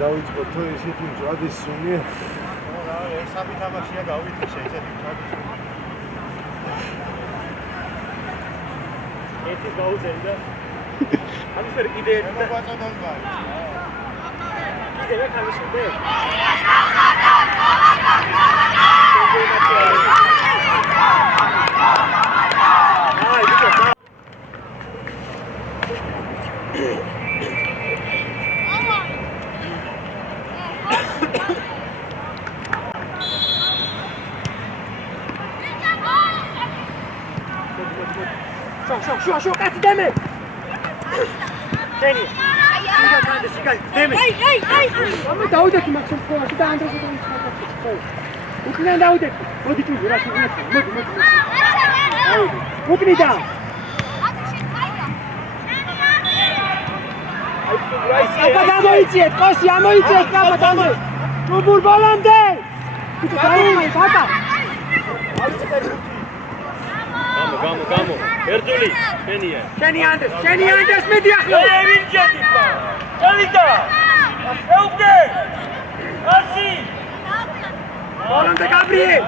დავიწყო თუ ისეთი მწვადის სუნია. სამი თამაშია გავიწყე შეიძლება მწვადის. ერთი გაუძენ და ამის ვერ კიდე ერთი და ბაწოდონ ბარი. კიდე ხარ შემდეგ. აი ბიჭო Şu, kaçı deme. Seni. Deme. Ama Davut etti maksimum kola. Şu da Andros'u da çıkartacak. Uknen Davut etti. Hadi çocuğu, bırak şunu. Hadi. Ukni da. Kapadamo içiyet, koş yamo içiyet, kapadamo. Çubur bolam değil. Küçük sayın, kapa. Gamo. Erzuli, Şeni Andres, mi diaklo? Vincetti, Calita, Euge, Asi. Bolam de Gabriel.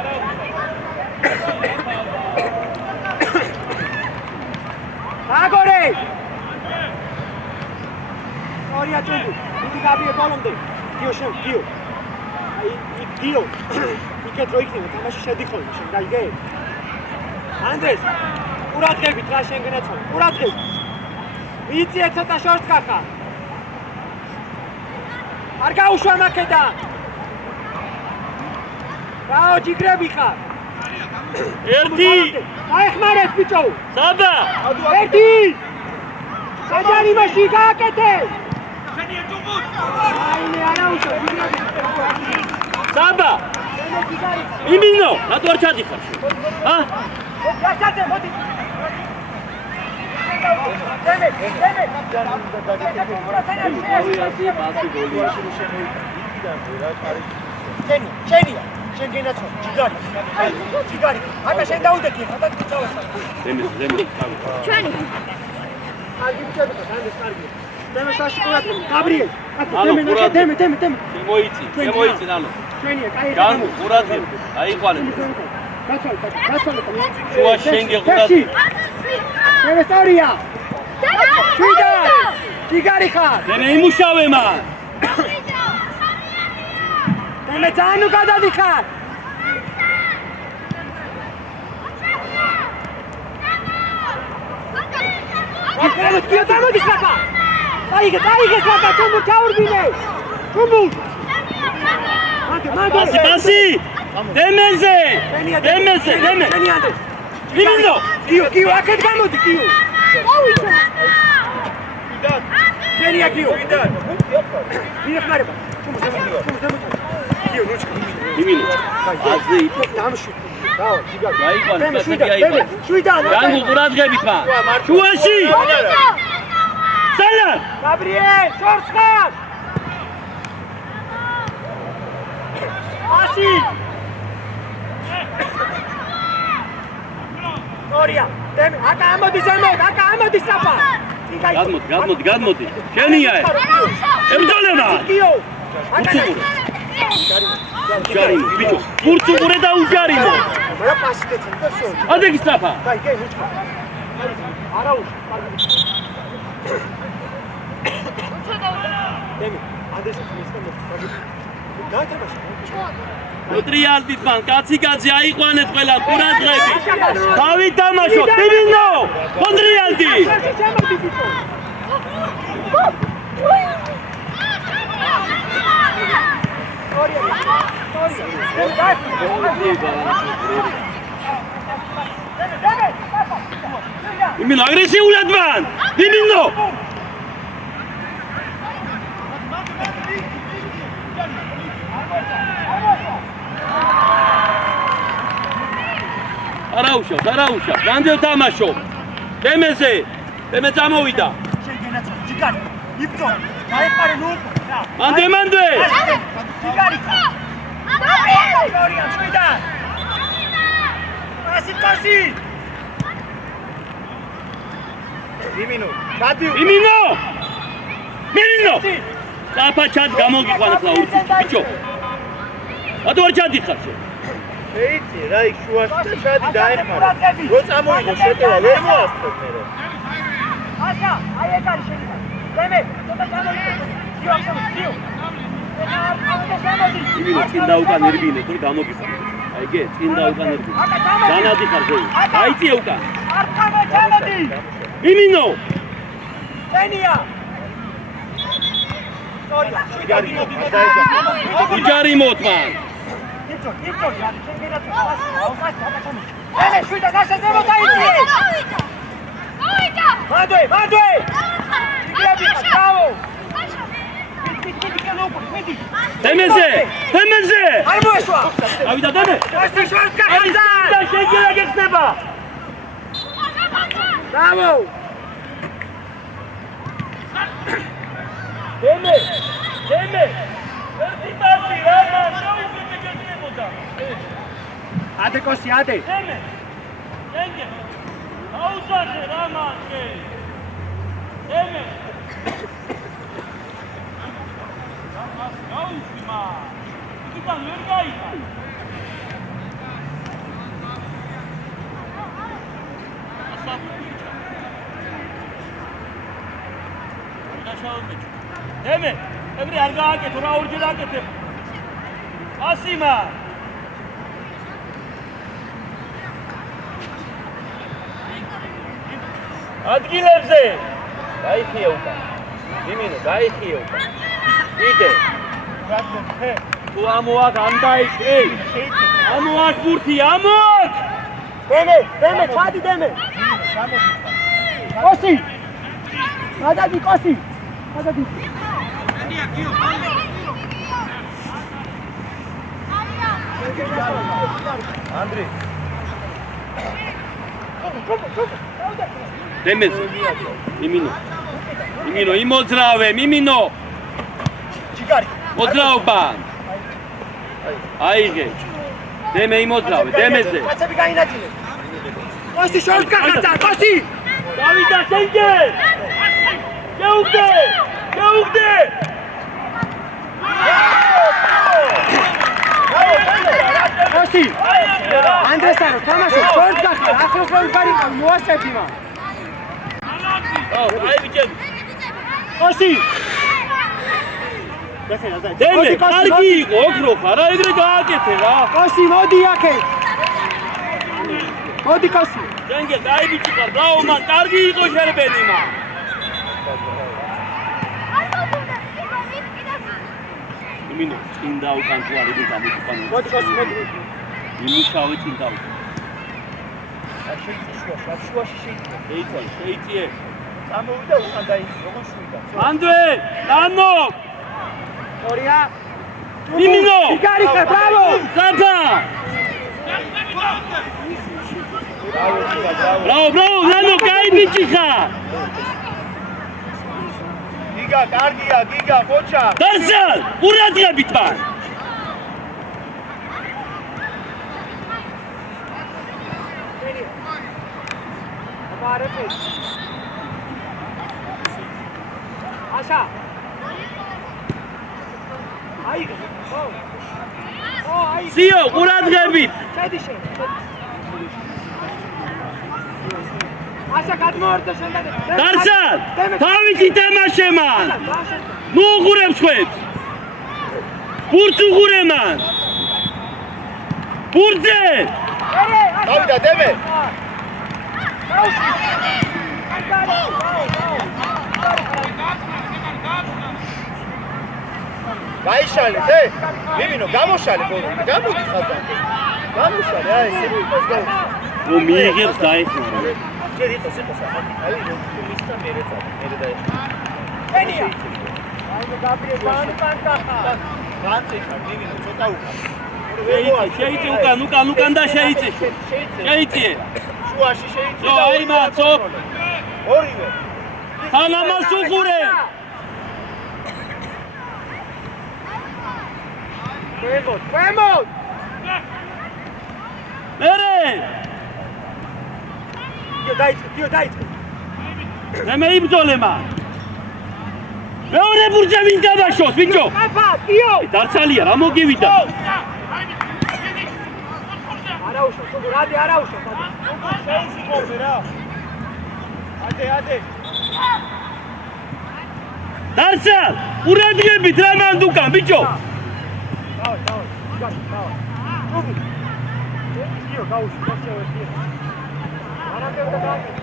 Agore. Gloria Çubur. Idi Gabriel bolam de. Dio. Dio. İki troikni, tamaşı şedikol, şengayge. Andres, qurადღებით რა შენ გენაცვალე? ყურადღებით. მიწიე ცოტა შორს კახა. არ გაუშვა მაკედან. რაო ჯიგრები ხარ? ერთი. აიხმარეთ ბიჭო. საბა. ერთი. საჯარი მასში გააკეთე. შენია ჯუბურ. აიმე არაუშვა ჯიგრები. საბა. იმინო, რატო არ ჩადიხარ? ჰა? Yaşate, hadi. Şen genatso, cigari. Aka şen Davud'daki, hatta çalışma. Demir. Çeni. Hadi bir çabuk, sen de sargı. Deme taşı kurat. Gabriel. Deme. Moiti, nalo. Çeni, kayı. Gangu, qurადღები. აიყვანე. Kaçalım. შუა შენ გეყურადღე. Teresarия. Შვიდა. ჯიგარი ხარ. მე იმუშავე მან. მე ძალიან გადადიხარ. Kio გამოდის ლაპა. აიგე ლაპა, ჩუმბურ ჩაურბინე. ჩუმბურ. ბასი. დემეზე. ვინო? კიო, აქეთ გამოდი კიო. მოვიდა. შენია კიო. ვინახმარება. კიო, ნუჩკა. ვინო? აზე იფო. დამში. დაო, ჯიგარი. გაიყვანე, გაიყვანე. შვიდა. განგუ ყურადღებით ხარ. შუაში. სალა. გაბრიელ, შორს ხარ. ასი. Gloria, აკა ამოდის ლაპა. გადმოდი. შენია. ემძოლება. კიო. ჯარი, ბიჭო. კურცუბურე და უჯარიმო. რა პასი დეცენ და всё. ადეგის ლაპა. გაიგე, ნუჩკა. არაუშ. დემი, ანდრესა მისტამო. გაიტრებაში. მოტრიალდით მან, კაცი აიყვანეთ ყველა ყურადღები. დავით თამაშოთ, დივინო! მოტრიალდი! იმენ აგრესიულად მან! დივინო! არაუშავს, რამდენ თამაშობ? დემე წამოვიდა. ჭიგარი იბრძო დაეყარე ნუკ მანდე ჭიგარი გორიან შვიდა პასი იმინო საფაჩად გამოგიყვანა ფლაუცი ბიჭო ატო არ ჩადიხარ შე შეიძლება რა იქ შუაში და ჩადი დაეხმარა რო წამოიღო შეტევა ვერ მოასწრებ მე აშა აი ეგ არის შენ დემე ცოტა ჩამოიწე გიო იმინო წინ დაუკან ერბინე თუ გამოგიყვანა აი გე წინ დაუკან ერბინე განადიხარ შე აიწია უკან არ ჩამოდი იმინო ენია იჯარი მოთმან იბრძო რა შენ გერაცო ეს შვიდა გასაძებო დაიწიე მადვე იგები ხაო დემეზე არ მოეშვა ავიდა დემე ეს შორს კახანდა და შეგელა გეხსნება ბრავო დემე ერთი პასი რა მან დაუშვიდე გეხსნებოდა ადე კოსი ადე დემე შენგე აუზარდე რა მან შე დემე გაუშვი მა იქიდან ვერ გაიხარ დემე ეგრე არ გააკეთო რა ორჯერ აკეთებ ასიმა ადგილებზე გაიხია უკან იმინო გაიხია უკან იდე თუ ამოაკ ანდაიშე ამოაკ ბურთი ამოაკ დემე ჩადი დემე კოსი გადადი კოსი გადადი ანდრე დემეზე იმინო იმოძრავე მიმინო ჭიგარი მოძრაობა აიღე დემე იმოძრავე დემეზე კაცები გაინაჭილე კოსი შორს კახაცა კოსი დავიდა შენგე შეუგდე კოსი ანდრესანო თამაშო შორს კახა ახლოს რომ გარიყავ მოასწრები მა აი ბიჭები კოსი დემე კარგი იყო ოქრო ხარ ეგრე გააკეთე რა კოსი მოდი აქე მოდი კოსი შენგე აი ბიჭი ხარ ბრავო მან კარგი იყო შერბენი მა იმინო წინ დაუკან თუ არ იგი გამოგიყვანა მოდი კოსი მოდი იმუშავე წინ დაუკან შუაში შეიძლება წამოვიდა უკან დაიხი როგორ შვიდა ანდრე ნანო ორია იმინო ჭიგარი ხარ ბრავო საფა ბრავო ნანო კაი ბიჭი ხარ გიგა კარგია გიგა ხოჩა დასალ ურადღები თან აშა აი აი სიო ურადღებით შედი შენ აშა გადმოვარდა შენ და დასალ თავით ითამაშე მან ნუ უღურებს ხვებს ბურთს უღურე მან ბურთზე დავიდა დემე გაიშალე დე მიმინო გამოშალე ბოლო გამოგიხაზა გამოშალე აი ესე იყოს ო მიიღებს დაეხმარა ჯერ იყოს აი მისცა მერეცა მერე დაეხმარა ენია აი გაბრიელ პანტახა განცეშა მიმინო ცოტა უკან შეიძლება უკან და შეიძლება შუაში შეიძლება ზო აი მაცო ორივე ანამას უყურე. ქვემოთ. მერე. გიო დაიწყე. მე იბრძოლე მან. მეორე ბურჯა ვინ დაბაშოს, ბიჭო? აფა, გიო. დარცალია, რა მოგივიდა? არაუშო, შეგო, არაუშო. შეუსიკოზე რა. ადე. დარცალ, ურადღებით რა მანდ უკან, ბიჭო? დავай. გიო, გაუშვი, გასწევე. არაფერდა გააკეთე.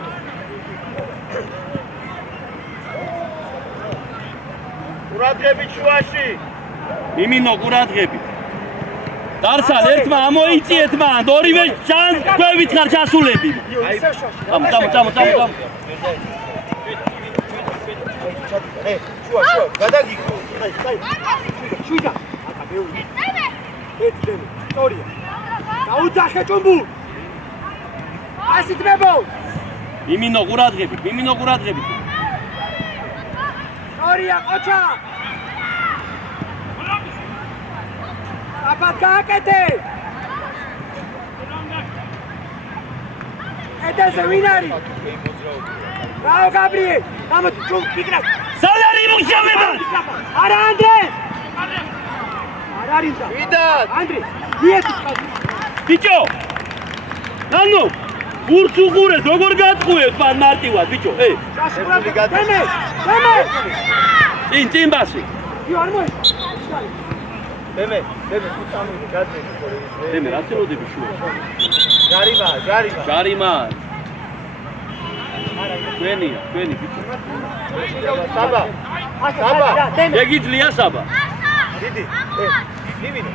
ყურადღებით შუაში. მიმინო ყურადღებით. დარცალ ერთმა ამოიწიეთ მან, ორივე ჩანს ქვევით ხარ ჩასულები. წამო. შუა, გადაგიქო. შვიდა. აკა ბევრი. ერთი, სწორია. დაუძახე ჭუმბუ. ასით მებო. მიმინო ყურადღებით. სწორია, ყოჩა. აფად გააკეთე. ედაზე ვინ არის? რაო გაბრიე. გამოდი, პიკრა. სალარი მუშავება. არა ანდრეს. არ არის და. ვიდად. ანდრე, მიეცი. ბიჭო. ნანო, ბურთს უყურეთ, როგორ გატყუებს მან მარტივად, ბიჭო. დემე. წინ ბასი. იო არ მოი. დემე, წამოვიდე, გაძენი ხოლმე. დემე, რა ცელოდები შუა? ჟარიმა. ჩვენი ბიჭო. საბა. ეგიძლია საბა. დიდი. მიმინო.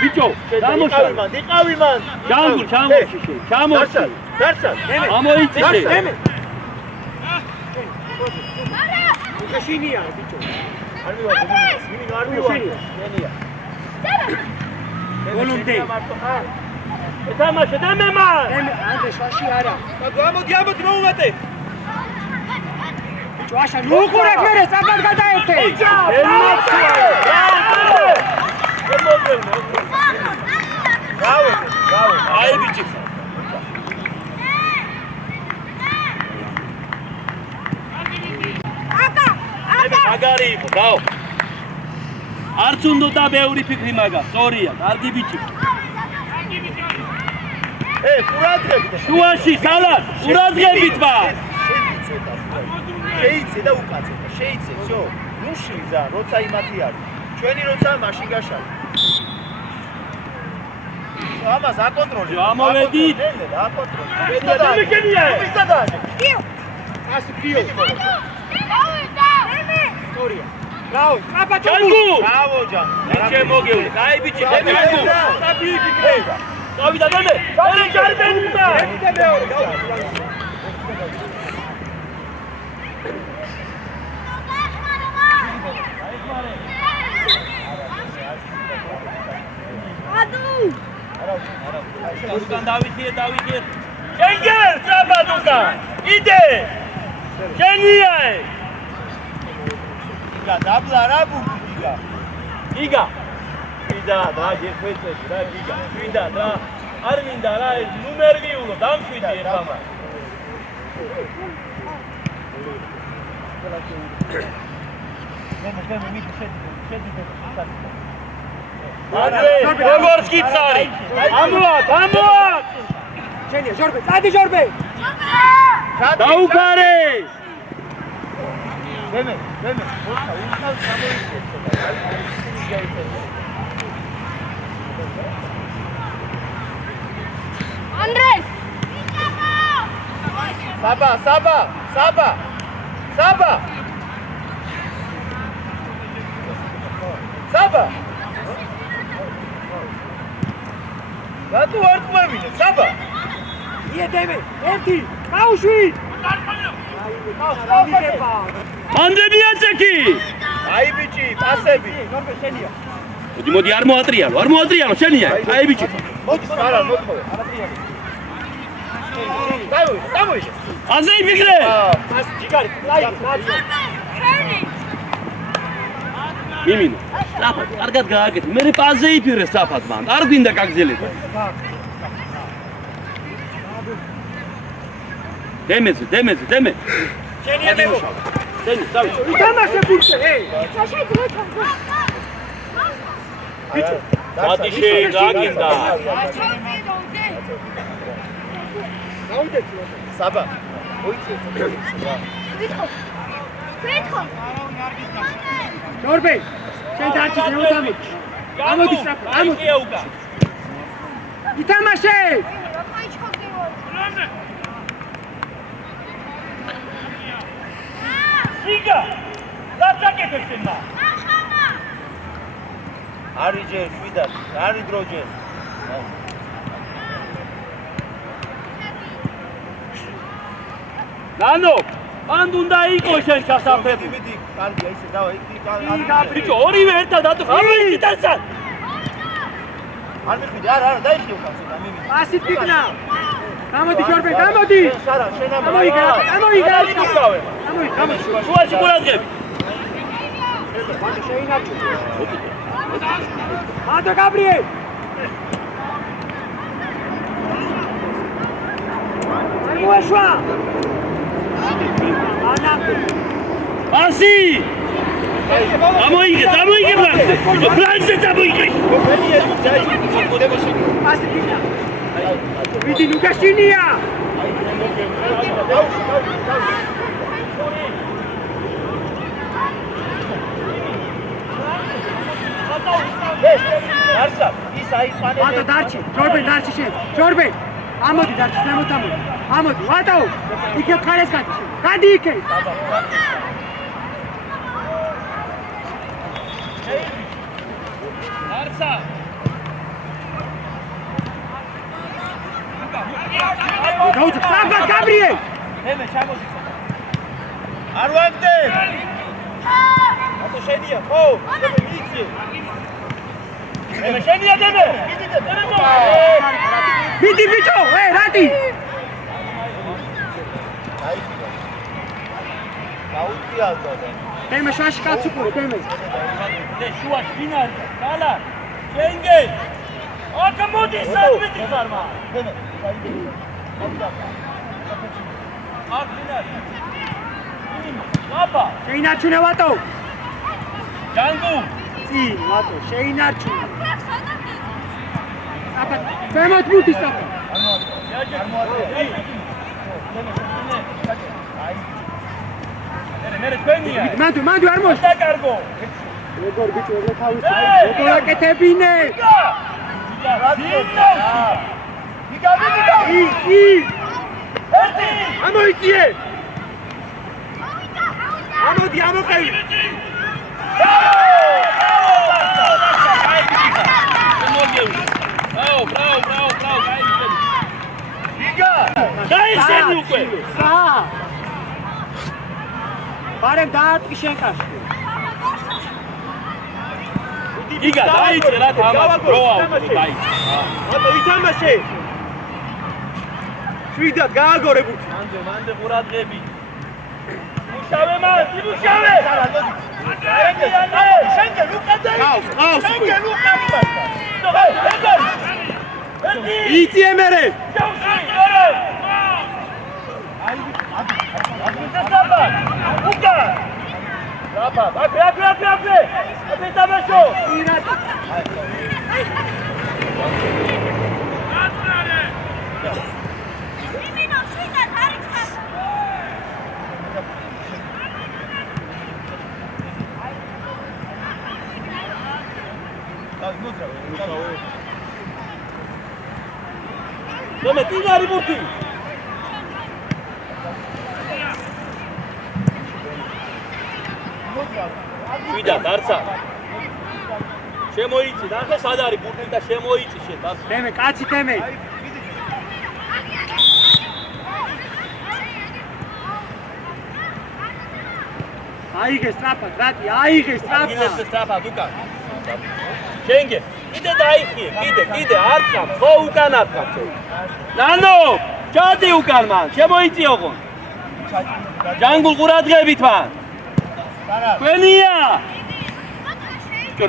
ბიჭო, დამოშალ. იყავი მან. ჩამოში. დარცალ. ამოიწიშე. შეშინია ბიჭო. არ მივადი, მიმინო არ მივადი. გოლუნდე. ეთამაშე დემე მან. ანდრე შვაში არა. გამოდი მოუმატე. ბიჭო აშა უყურე მერე საბად გადაერთე. აი ბიჭი. მაგარი იყო, დაო. არც უნდა და ბევრი ფიქრი მაგას, სწორია, კარგი ბიჭი. ყურადღებით. შუაში სალარ, ყურადღებით ვარ. შეიცე და უკაცე. შეიცე, всё. ნუ შიზა, როცა იმათი არის. ჩვენი როცა მაშინ გაშალ. ამას აკონტროლე. ამოვედით. აკონტროლე. დემე კენია. გიო. ასი გიო. სწორია. რაო, აბა ჯანგუ. ბრავო ჯან. ბიჭე მოგევლე. აი ბიჭი, დემე ჯანგუ. სტაბილი ფიქრება. გავიდა დემე. დემე ჯარბენია. უკან დავიხიე. შენგერ საბადუკა. იდე. შენია. დაბლა რა ბუქიგა. იგა და გეხვეწები რა გიგა. მინდა და არ მინდა რა ეს ნუმერ ვიულო დამშვიდი ერთმა. ანდრე, როგორც გიწარი. ამოად. შენია ჟორბე, წადი ჟორბე. დაუფარე. დემე, მოხდა უკან გამოიწე. Andres! საბა. რატო არ ყვევინე? საბა. იედები, ერთი, გაუშვი. ანდები აწეკი. აი ბიჭი, პასები. ჟორბე შენია. მოდი არ მოატრიალო, შენია. აი ბიჭი. მოდი, არა, მოთხოვე. აზე იფიქრე. მას ჯიგარი, ლაი, ნაჯო. მიმინო. სწრაფად, კარგად გააკეთე. მე პაზე იფიქრე სწრაფად მან. არ გვინდა გაგზელება. დემე. შენია მეგო. დენი, დავი. ითამაშე ბურთზე, ეი. ბიჭო, მათიშე გაგინდა. დაუდეთ. საბა. მოიწე. ჯორბე, შენ დარჩი ზემოთამი. ამოდი სწრაფად, ამოდი. ითამაშე. სიგა. ლაცაკეთებს შენა. არის ჯერ შვიდად, არის დრო ჯერ. ნანო, მანდ უნდა იყო შენ ჩასაფრები. მიდი, კარგია, ისე დავა, იქ ბიჭო, ორივე ერთად ატო. ამოიწი დასან. არ მიხვიდი, არა, დაიხიო კაცო და მივიდი. ასით გიქნა. გამოდი ჯორბე, გამოდი. შარა, შენ ამ ამოიგა. უკავე. ამოიგა. შუაში ყურადღები. შეინარჩუნე. ანდო გაბრიე. მოაშვა. ანამდე. ასი. ამოიგე ბლანზე. ბლანზე ამოიგე. ასით გიქნა. ვიდი ლუკაშინია. არსა, ის აიყვანე. ვატო დარჩი, ჯორბე დარჩი შენ. ჯორბე. ამოდი დარჩი, ზემოთამოდი. ამოდი, ვატო. იქე ხარეს გადი შენ. გადი იქე. არსა. გაუძ, სწრაფად გაბრიე. მე ჩამოდი. არ ვაგდე. ატო შედია, ხო? მიიწე. მე შენია დემე. მიდი ბიჭო, რატი? გაუტიალდა და დემე შაში კაც უყურე, დემე. დე შუაში დინარი. გალა. შენგე. აკა მოდი საერთოდ ხარმა. დემე, აქ დინარი. აბა, შეინარჩუნე ვატო. ჯანგუ. წინ ვატო, შეინარჩუნე. აბა, ზემოთ ბურთი სწრაფად. მე თქვენია. მანდ არ მოშ. და კარგო. როგორ ბიჭო, ეგრე თავისი. როგორ აკეთებინე? ი. ერთი. ამოიწიე. ამოდი, ამოყევი. Bravo, გაიხსენი უკვე. ბარემ დაარტყი შენ კაში. იგა დაიწე რა თამაში დროა უკვე დაიწე. ატო ითამაშე. შვიდად გააგორე ბურთი. მანდე ყურადღები. მუშავე მან, იმუშავე. შენგე ლუკაძე. ყავს შენგე ლუკაძე. იწიე მერე. მე დინარი ბურთი. ვიდა დარცა. შემოიწი, ნახე სად არის ბურთი და შემოიწი შენ. დემე, კაცი დემე. აიღე სწრაფად, რატი, აიღე აგინეს სწრაფად. სწრაფად უკან. შენგე, კიდე დაიხიე, კიდე, არ ტრამ, ხო უკან ატყავ. ნანო, ჩადი უკან მან, შემოიწიო ხომ. ჯანგულ ყურადღებით მან. თქვენია.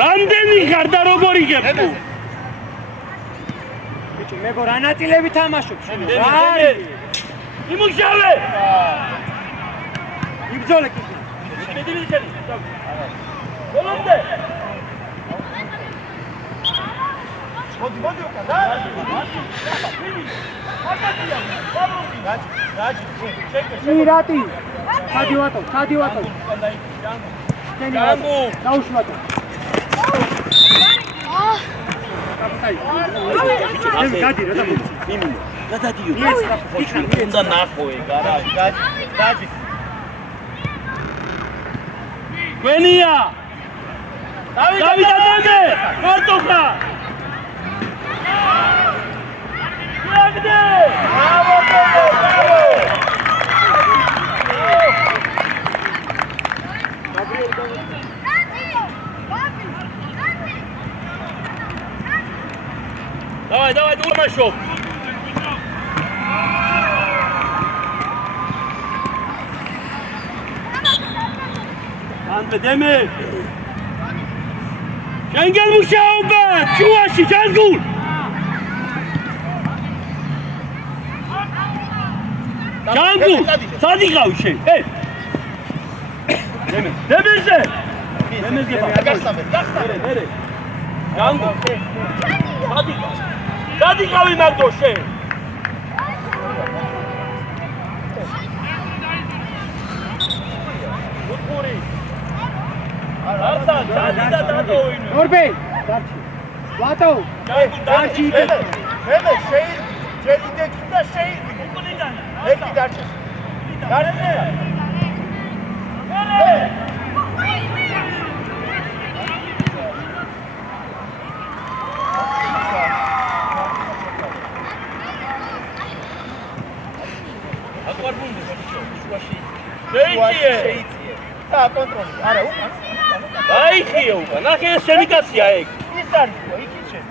რამდენი ხარ და როგორ იგებ თუ? ბიჭო, მე გო რა ნაწილები თამაშობ? რა არის? იმუშავე! იბრძოლე კიდე. მიდი შენი. ბოლომდე. მოდი უკან და მირატი სადივატო ჯანგუ დაუშვატო გადი რა დამოწი იმინო გადადიო უნდა ნახოე გაჯი გვენია დავიდადე მარტო ხარ გაგდე ბრავო давай урмашов ანდრე შენგელ მუშაობა ჩუაში ჯანგულ ჯანგულ სად იყავი შენ დემეზე მერე ჯანგულ სად იყავი მაგდო შენ უთური არსა დადოინო ნორბე დარჩი ვატო დარჩი მე შეი ჯერი და შეი ერთი დარჩი შეიძიე და კონტროლი არა უკან დაიხიო უკან ნახე ეს შენი კაცია ეგ ის არის იქ შენ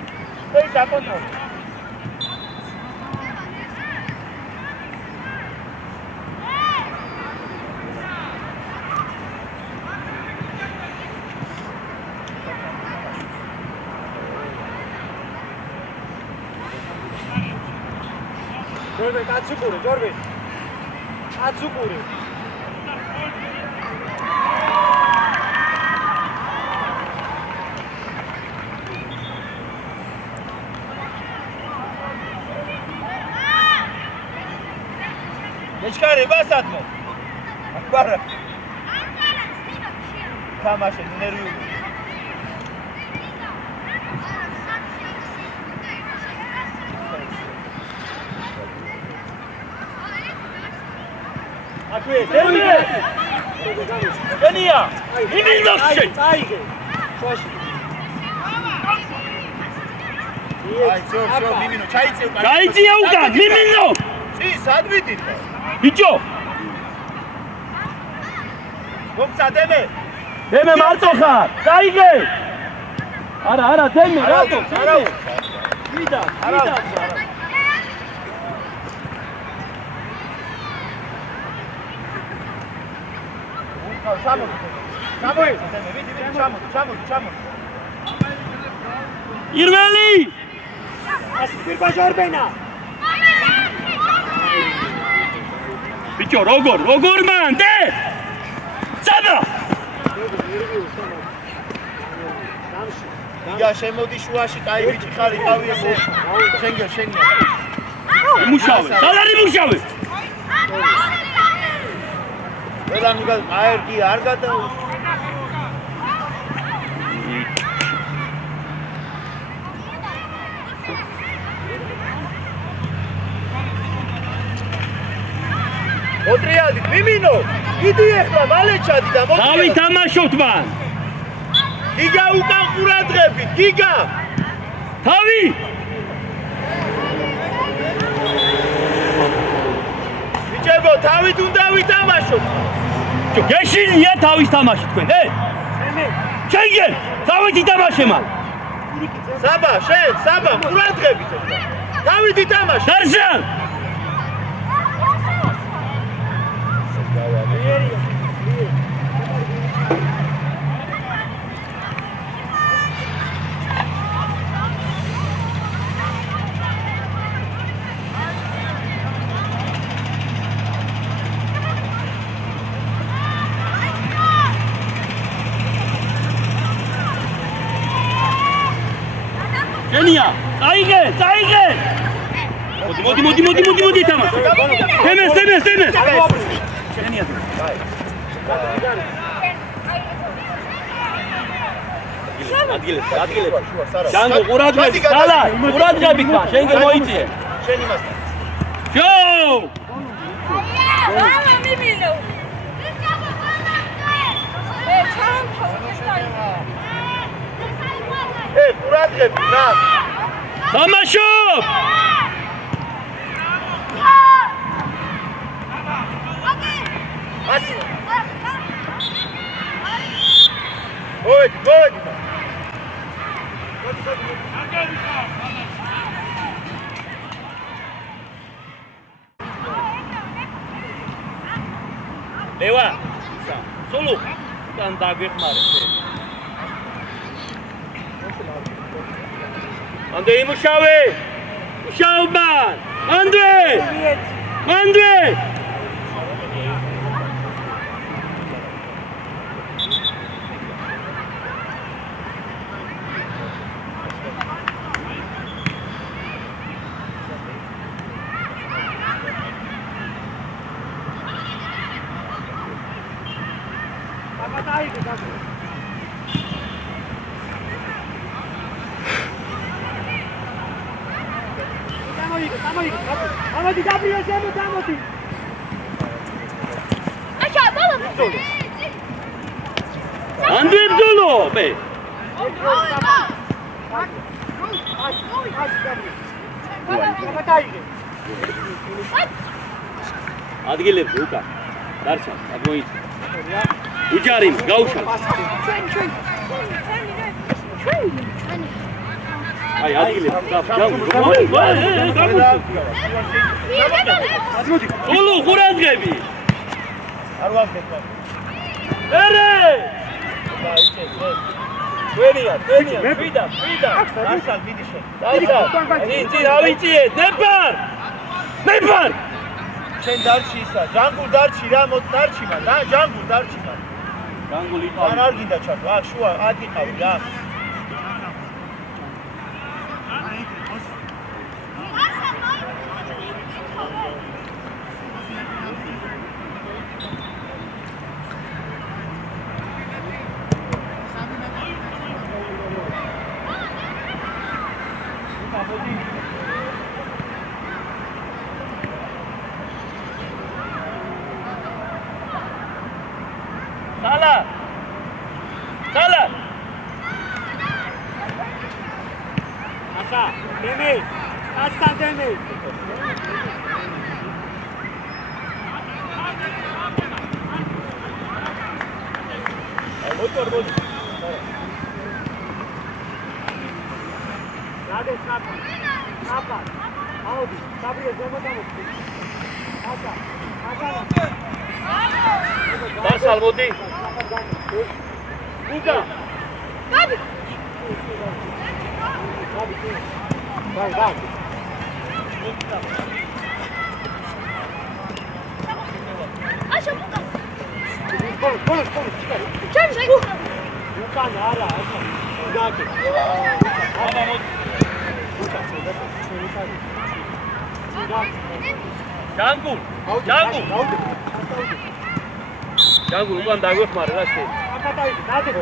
ეს აკონტროლი ჯორბე კაცუკურე ჯორბე კაცუკურე ეჩქარება სადმო აკბარა თამაში ნერვიული აკვე დემე გენია იმილოქში წაიგე შუაში აი ზო მიმინო ჩაიწე უკან გაიწია უკან მიმინო წი სად ვიდით ბიჭო გომცა დემე მარტო ხარ გაიგე არა დემე რატო არა ვიდა ჩამოდი დემე ვიდი ჩამოდი ირველი ასი პირბა ჯორბენა ბიჭო როგორ მან დე სადა ია შემოდი შუაში კაი ბიჭი ხარ იყავი ესე შენგე იმუშავე სალარი იმუშავე ელანუგა აერგი არ გადა ოტრიადი მიმინო იდი ახლა მალე ჩადი და მოდი დავი თამაშობთ მან გიგა უკან ყურადღებით გიგა თავი ბიჭებო თავით უნდა ვითამაშოთ გეშინია თავის თამაში თქვენ შენგენ თავით ითამაშე მან საბა ყურადღებით თავით ითამაშე დარშან მოდი თამაში. დემეს. შენია. ადგილებს. ჯანგო ყურადღები, სალა, ყურადღები ხა, შენ გე მოიწიე. შენ იმასთან. ჯო! Mama mimilo. ყურადღები, რა. თამაშობ! ასი. მოდი. ლევა. სულუ. თან დაგვეხმარე. ანდრე იმუშავე. მუშაობან. ანდრე. ამოდი გაბრიელ შემოდი. Acha, bola. ანდრე ბძოლო, მე. ადგილებს უკა. დარჩა, აღმოიწე. უჯარიმ, გაუშალ. აი, ადგილებს, სულუ ყურადღები. არ ვაგდებ. ერე! ვერია, ვიდა. დასალ მიდი შენ. წინ, ავიწიე, ნეპარ! შენ დარჩი ისა, ჯანგულ დარჩი რა, დარჩი მან, ჯანგულ დარჩი მან. განგული არ გინდა ჩართო, აქ შუა ადიყავი რა. სალა აშა დემი ასთან დემი მოტორ რადე საპა აუდი საბრიე ზემოდამოდი აშა დასალ მოდი უკა Gabi. Vai. Acha, Luca. Vamos. Chega. Luca nada, acha. Gabi. ჯანგულ უკან დაგვეხმარე რა შენ Nade.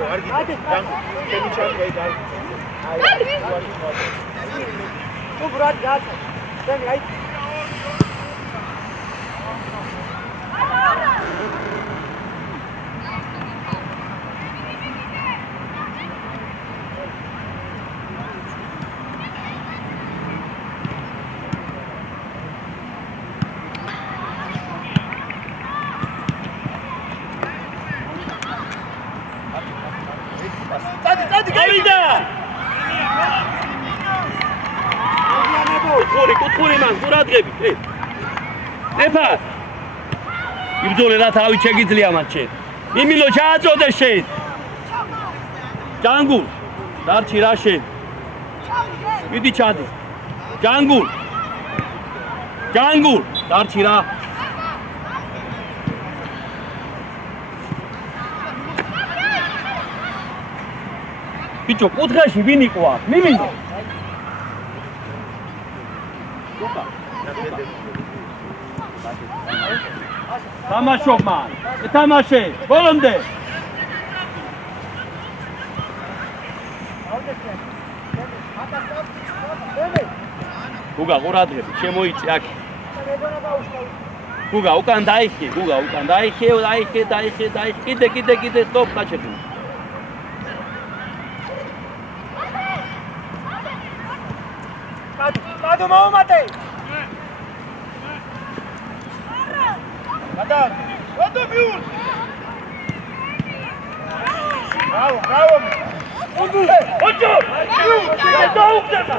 შენი ჩარკვეი და Tu brad gata. Demi ai. წადი გავიდა კუთხური მან ყურადღები ეფა იბრძოლე რა თავი შეგიძლია მათ შენ მიმილო ჩააწოდე შენ ჯანგულ დარჩი რა შენ მიდი ჩადი ჯანგულ დარჩი რა ბიჭო კუთხეში ვინ იყო აქ მიმინო თამაშობ მან. ეთამაშე. ბოლომდე. გუგა ყურადღებით, შემოიწი აქ. გუგა უკან დაიხე, გუგა უკან დაიხე, კიდე სტოპ გაჩერდი. კადო მოუმატე. გადაარგე. ვადო მიულ. ბრავო. ოჯო! დაუხდება.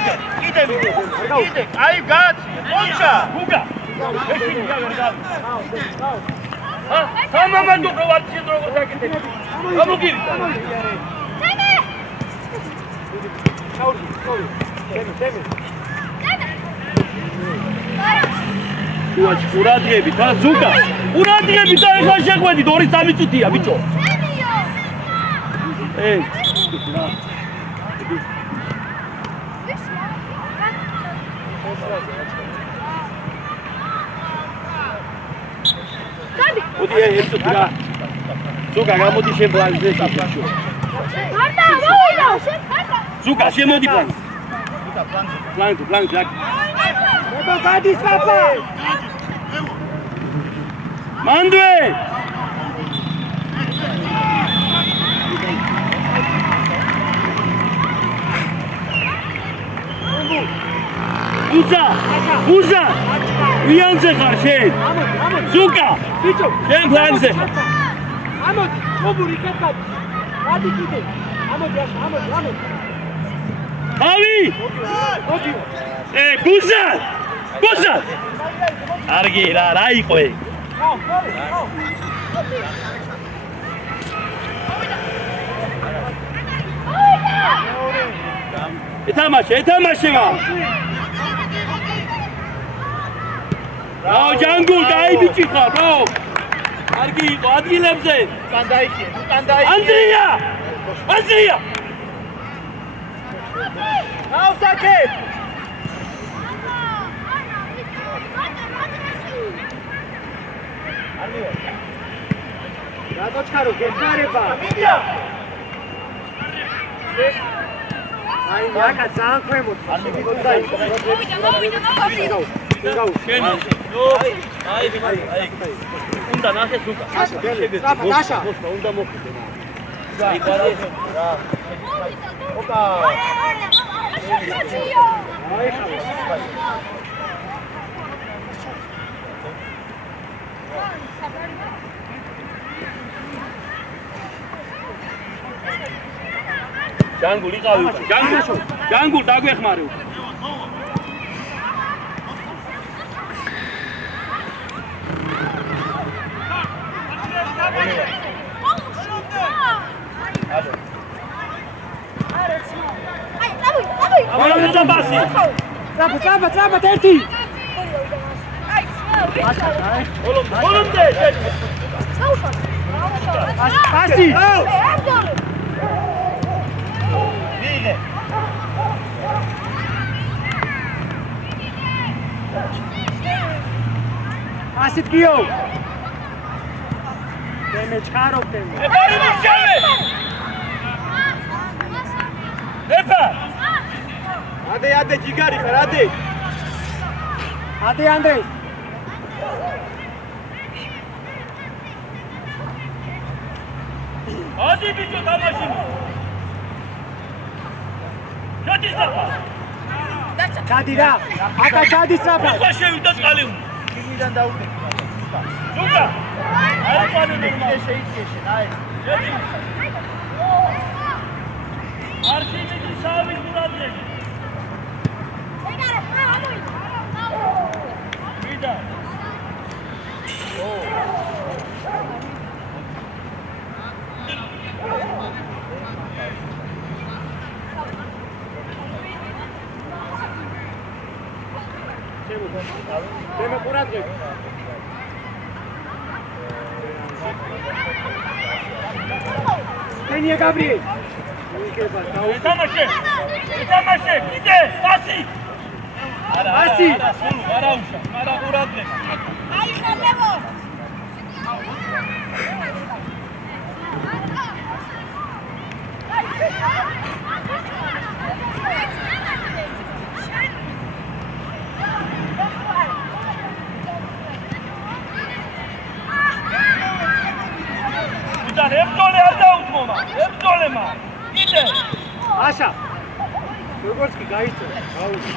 კიდე. აი გაცი, პონჩა. გუგა. ეშინია ვერ გავა. სამამადო პროვაცია როგორ დაკეთე. გამოგივი. დემი. ყურადღებით, რა ზუგა. ყურადღებით და ეხლა შეგვედით 2-3 წუთია, ბიჭო. მოდი ერთ წუთი რა. ზუგა გამოდი შენ პლანზე შევშო. ზუგა შემოდი პლანზე. პლანზე. ებო გადის პაპა. მანდვე. უზა. ვიანზე ხარ შენ? ზუგა. ბიჭო, შენ პლანზე ხარ. ამოდი, მობური კეთად. გადი კიდე. ამოდი. ავი! მოდი. ბუზა! არგი რა იყო ეგ? ეთამაშე მა. რაო ჯანგულ დაი ბიჭი ხარ, რაო. არგი იყო ადგილებზე. უკან დაიხიე. ანდრია! ავსაკე! რატოჩქარო გეხარება? აი მაგა ძალიან ქვემოთ. მოვიდა. აი უნდა ნახე ზუგა. დაშა. უნდა მოხდე. ოკა. ჯანგულ იყავი უკან. ჯანგულ დაგვეხმარე უკან. ამოიცა ბასი. წაბა ერთი. ბოლომდე. პასი. ვიღე. პასი გიო. დემე ჩქარო დემე. ეფა. ადე ჯიგარი ხარ, ადე. ადე ანდრე. ადი ბიჭო თამაში. ჩადის საფა. გადი რა. აკა ჩადის საფა. ხო შევიდა წყალი. კიდიდან დაუდგე. ზუგა. აი ყანონი შეიძლება შენ, აი. არ შეიძლება შავი ყურადღებით. ვიდა. დემე ყურადღებით. ენია გაბრიელ. თამაშე. ითამაშე, იდე, პასი. პასი. არა უშა, არა ყურადღება. აი ხალევო. იდან ებრძოლე არ დაუთმომა, ებრძოლემა. იდე. აშა როგორც კი გაიწევ გაუჩი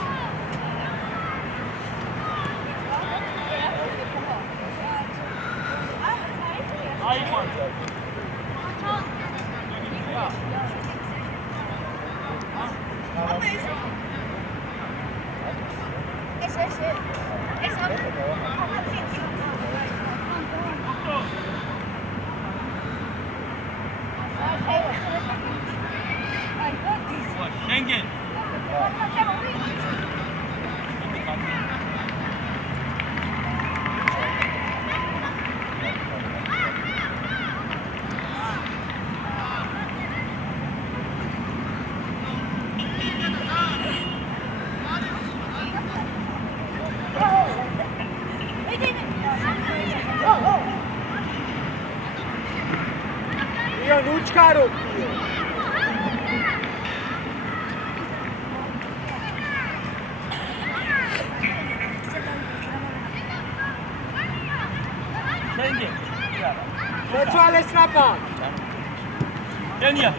შენგენ. io nučkaru შენგენ. მეცვალე სრაფა ენია.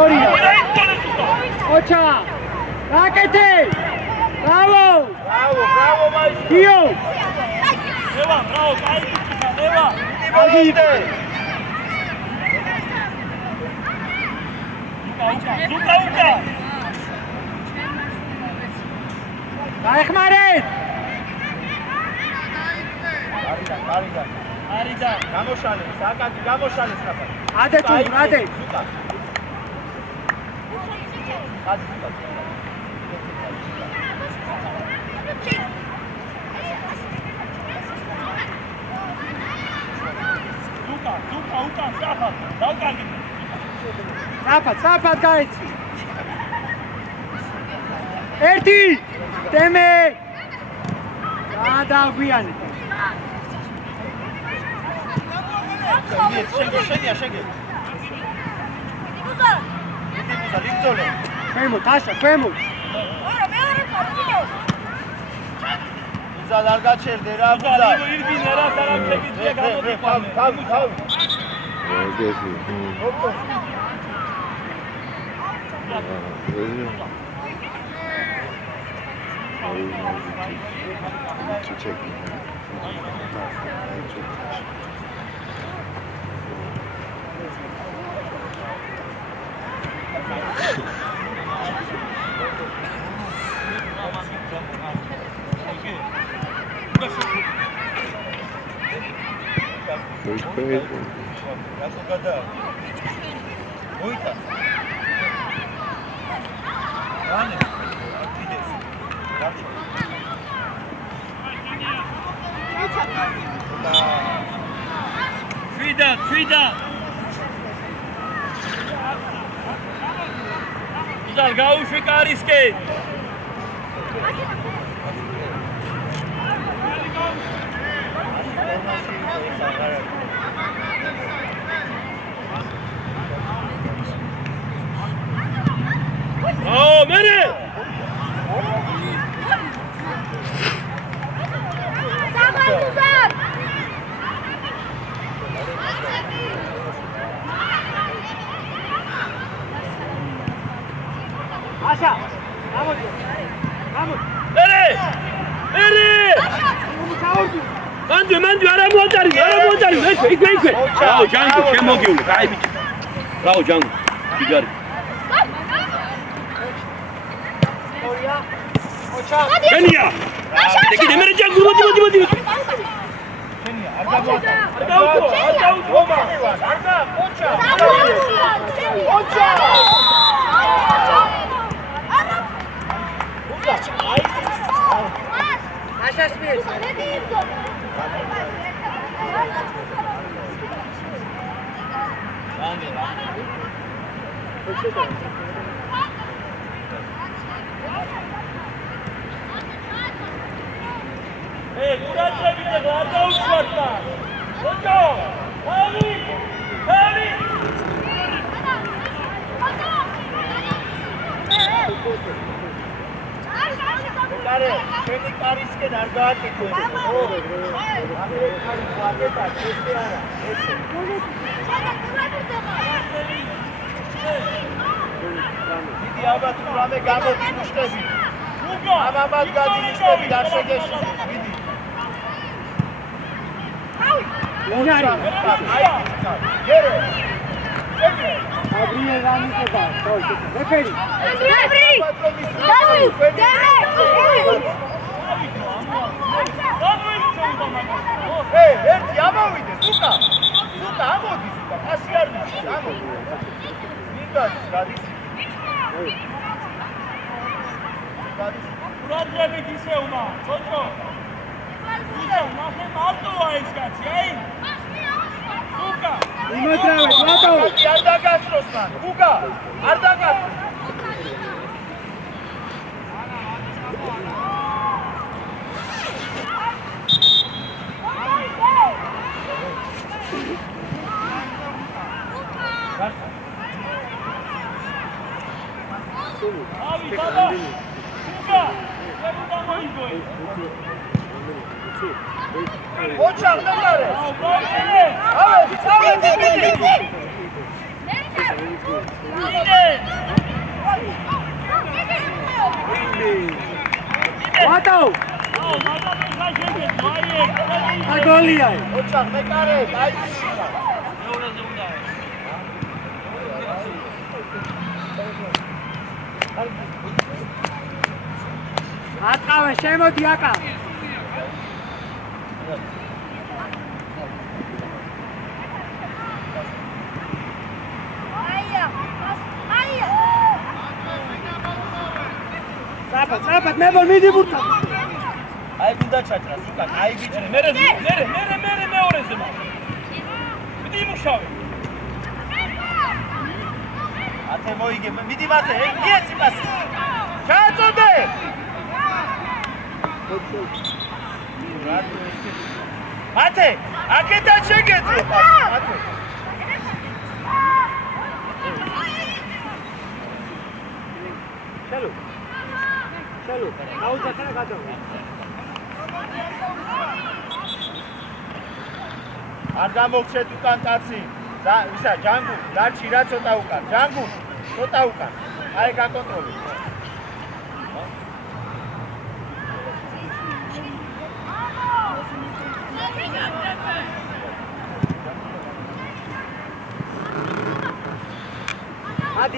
ორი ოჩა რაკეტი ბრავო ბრავო მაისტრო გიო ევა, ბრავო, კაი ბიჭია, ევა. აგიდე უკა. გაეხმარეთ არიდან. გამოშალე საკაკი გამოშალე საფა ადე თუ ადე უკა, საფა, დავკარგი. საფად გაიცი ერთი ტემე გადაგვიანეთ შეგე ლიფტოლე ქვემოთ აშა ქვემოთ ზალ არ გაჩერდე რა ბუზა ირბინე რა სარამშეგიძლია გამოდიყვანე. თავი გესი გასაგადა მოიტა რანე კიდეს გარჩა Frida. Zal gauși carische. Oh, mene! აშა გამოდი Ere! მანდ არა მოატარი, იქვე. რაო, ჯანგო, შემოგივლე, კაი ბიჭი. რაო, ჯანგო. ჯიგარი. გენია. ეკიდე მე ჯანგო, მოდი. არ გამოათა არ დაუთო. ოჩა აშაშმიეს გურაძები და არ დაუშვათ მას. ოჯო, თავი, თავი. კარე, შენი კარისკენ არ გააკეთე. აკეთა, ესე არა, ესე. დიდი ალბათ რამე გამოდინიშნები. ამამად გადინიშნები და შეგეშინე. დიდი. ლენარი გერო. აბრიელ რამისება რეფერი ერთი ამოვიდე, სუკა, ამოდი, სუკა, პასი არ ვიცი, ამოდი. მიგადის, გადის. გურაძებით ისე უმა, ცოტო. ისე ნახე მარტოა ეს კაცი, აი. სუკა. იმოძრავეთ, ლატო არ დაგასწროს მან, უგა, არ დაგასწრო. ავი, ბაბა. სუკა. ვერ უნდა მოიგოე. ოჩახ ნაკარე. ლატო აგოლია ოჩახ ნაკარე, დაიჭირა. აკავე შემოდი აკა წაფად მებოლ მიდი ბურთა აი გუნდა ჩაჭრა სუკა აი ბიჭრე მე მეორეზე მაგ მიდი იმუშავე ათე მოიგე მიდი მათე მიეცი პასი გააწოდე მათე აკეთა შეგეძლო პასი მათე ჩალო აუძახა გადავა არ გამოგჩეთ უკან კაცი ისა ჯანგუ დარჩი რა ცოტა უკან ჯანგუ ცოტა უკან აი გაკონტროლე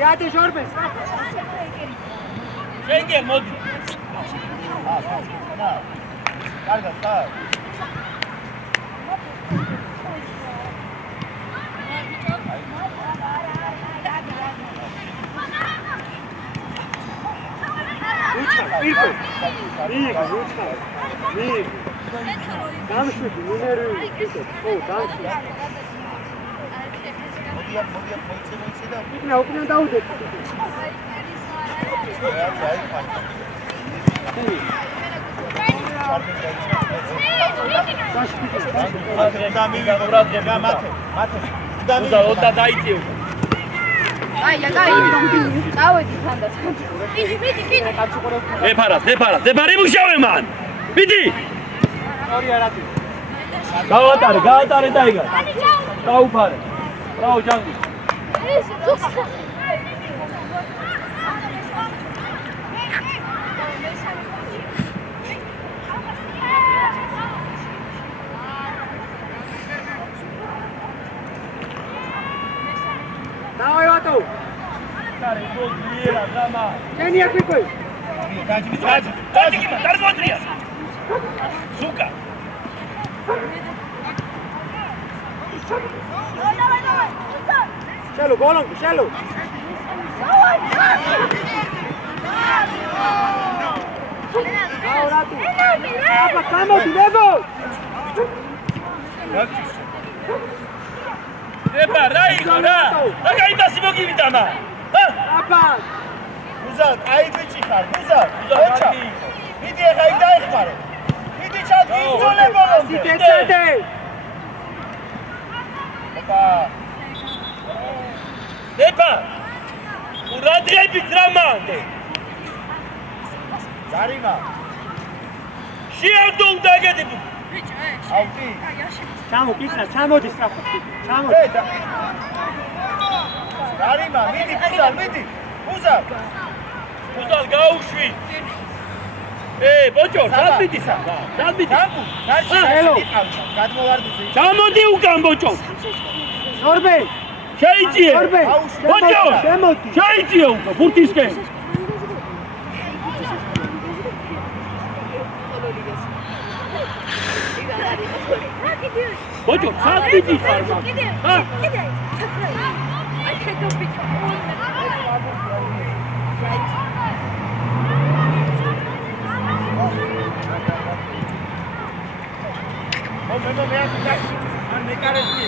ადი შორბეს შენგე მოდი კარგად ხარ პირკო მიგ დამშვიდი ნუმერული ისე ხო დამშვიდი მოდია მოიცე და უკნა დაუდეთ და მივიღო რა დგება მათე და უნდა დაიწიო დავედი თანდაც. მიდი. დეფარი მუშავე მან. მიდი. ორი არათი გაატარე და იგა. დაუფარე. რაო ჯანგი. ეს დოსა. დავაი ვატო კარე გოგიერა დამა. შენია კვიკვი დაჯი დარგოტრია. სუკა. შალო გოლონკი შალო რატო? აბა გამოდი ლებო. ება რა იყო რა? რა გაიმასი მოგივიდა მა? აბა გუზა, აი ბიჭი ხარ, გუზა. ოჩა. მიდი ახლა იქ დაიხმარო. მიდი ჩადგი ისწოლე ბოლომდე. სიტეცადე. აბა, ება ურადღებით რა მანდე? ზარიმა. შეარდო უნდა გედებო. ავდი. ჩამო კიკნა, ჩამოდი სწრაფად. ჩამოდი. და ზარიმა, მიდი გუზა, მიდი. გუზა. უზალ გაუშვი. ბოჭო, დადმიდი სა. დადმიდი. ჯანგუ, ნარჩი ელო. გადმოვარდუზე. ჩამოდი უკან ბოჭო. ნორბე, შეიძიე. ნორბე. ბოჭო, შემოდი. შეიძიე უკან ბურთისკენ. ბოჭო, ჩადმიდი ხარ მაგ. მე ან მეკარესმი.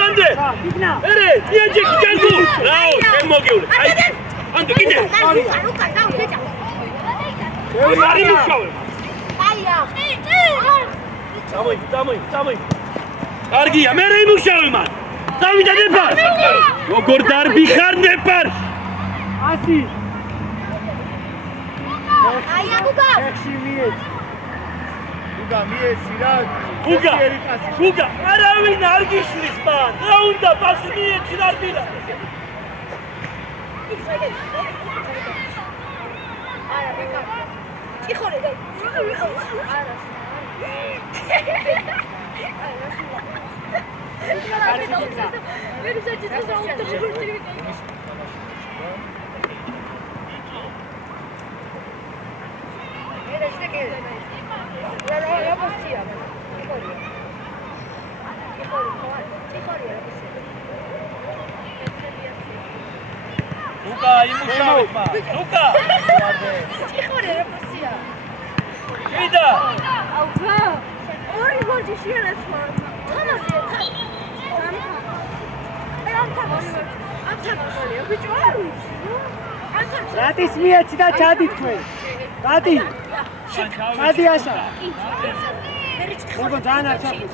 მანდე. კიკნა. ერე, დიაჯეკი ჯანგუ. რაო, შენ მოგივლე. აი. ანდე კიდე. არი მუშავე. წამოი. კარგია, მე რა იმუშავე მან. დავიდა ნეპარ. როგორ დარბი ხარ ნეპარ? 100. აი აბუგა. ექსი მიეც. უგა მიეცი რა. უგა, არავინ არ გიშლის მან. რა უნდა პასი მიეცი დარბილა. იხორე და უკა იმუშავე მან. უკა. იხორე რა პასია. ვიდა. აუგა. ორი გოლი შეერეცვა. თამაში. რატის მიეცი და ჩადი თქვენ. რატი? ჩადი ასა. როგორ ძალიან არ ჩაფრთხილ.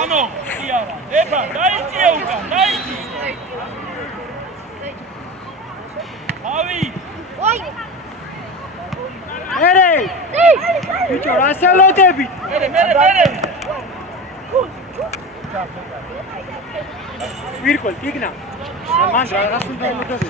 ანუ, იარა. ება, დაიწია უკან, დაიწია. ავი. ოი. ერე! ბიჭო, რა სელოდები? მე. ვირკვალ, კიკნა. მან რას უნდა ელოდებოდი?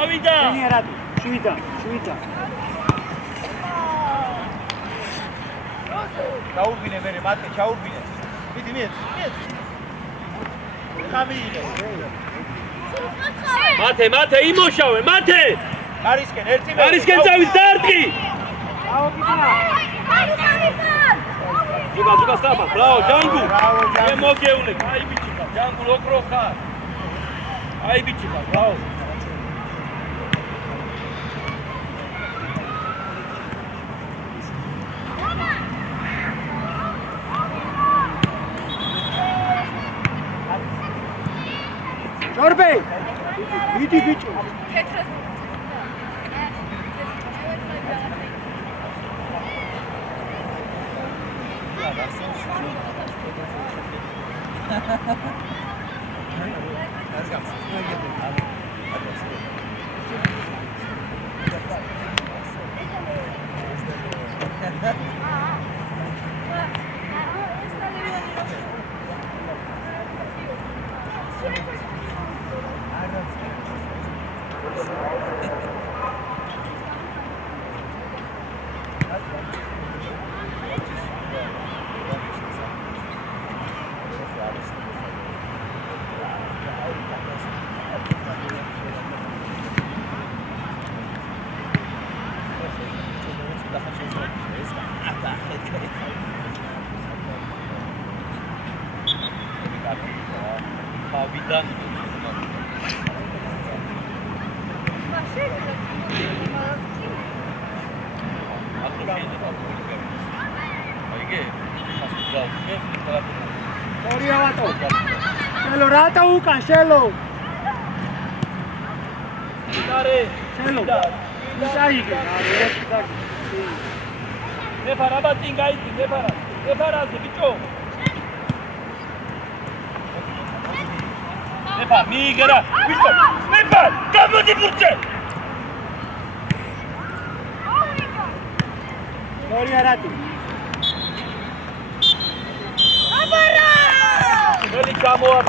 ავიდა. ნი რატი? შვიდა. ჩაურბინე მე, მათე ჩაურბინე. მიდი მიეცი. ხამიინე. მათე იმუშავე, მათე. არისკენ ერთი მე. არისკენ წავით დარტყი. აუ კიკნა. ზუგა სტაბა. ბრავო, ჯანგუ. ბრავო, ჯანგუ. მე მოგეულე, აი ბიჭი ხარ, ჯანგუ ოქრო ხარ. აი ბიჭი ხარ, ბრავო. ნორბე! მიდი ბიჭო. Pavida. Sorry, Avato. Shelo, rata ukan, Shelo. Shelo. Isaige. Ne para batinga iti, ne para. Ne para bicho. Ne para, migera. Bicho. Ne para, gamudi burche. Sorry, Arati. Ele chamou a